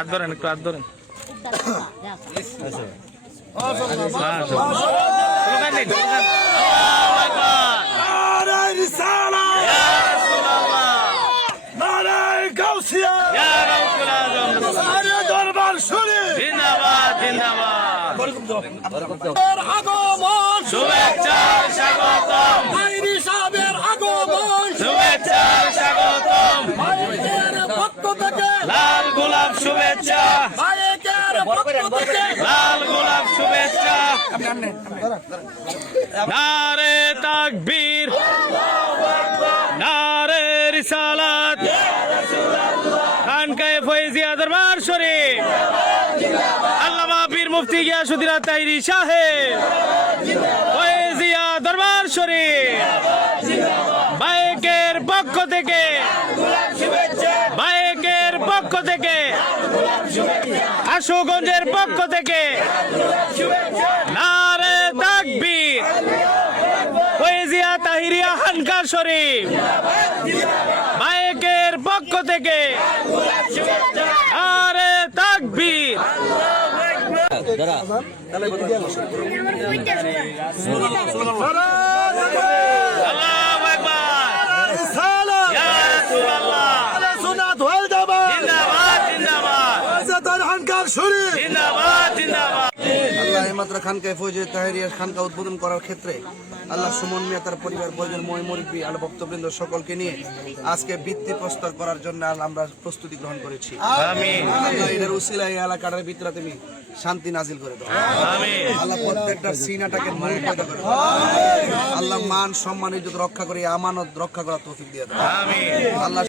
হাত ধরেন একটু, হাত ধরেন। শুভেচ্ছা স্বাগতম, শুভেচ্ছা স্বাগতম, লাল গোলাপ শুভেচ্ছা, লাল গোলাপ শুভেচ্ছা। নারে তাকবীর, নারে রিসালাত, খানকায়ে ফয়জিয়া দরবার শরীফ, আল্লামা পীর মুফতি গিয়াসউদ্দিন তাহিরি সাহেব, ফয়জিয়া দরবার শরীফ, বাইকের পক্ষ থেকে, বাইকের পক্ষ থেকে, আশুগঞ্জের পক্ষ থেকে নারে তাকবীর, ফয়জিয়া তাহিরিয়া খানকা শরীফ, বাইকের পক্ষ থেকে নারে তাকবীর। আল্লাহু আকবার, ইয়া রাসূলুল্লাহ, জিন্দাবাদ জিন্দাবাদ, জিন্দাবাদ জিন্দাবাদ। আল্লাহ এইমাত্র খানকায়ে ফয়জিয়া তাহিরিয়ার খানকা উদ্বোধন করার ক্ষেত্রে আল্লাহ সুমন মিয়া তার পরিবার পরিজন মুরব্বী আল ভক্তবৃন্দ সকলকে নিয়ে আজকে ভিত্তি প্রস্তর করার জন্য আমরা প্রস্তুতি গ্রহণ করেছি। আমিন। আল্লাহ এর উসিলায় এই এলাকাটার ভিতরে তুমি শান্তি নাজিল করে দাও। আমিন। আল্লাহ প্রত্যেকটা সিনাটাকে মূল পয়দা করে দাও। আল্লাহ মান সম্মান ইজ্জত রক্ষা করে আমানত রক্ষা করার তৌফিক দিয়ে দাও। আমিন। আল্লাহ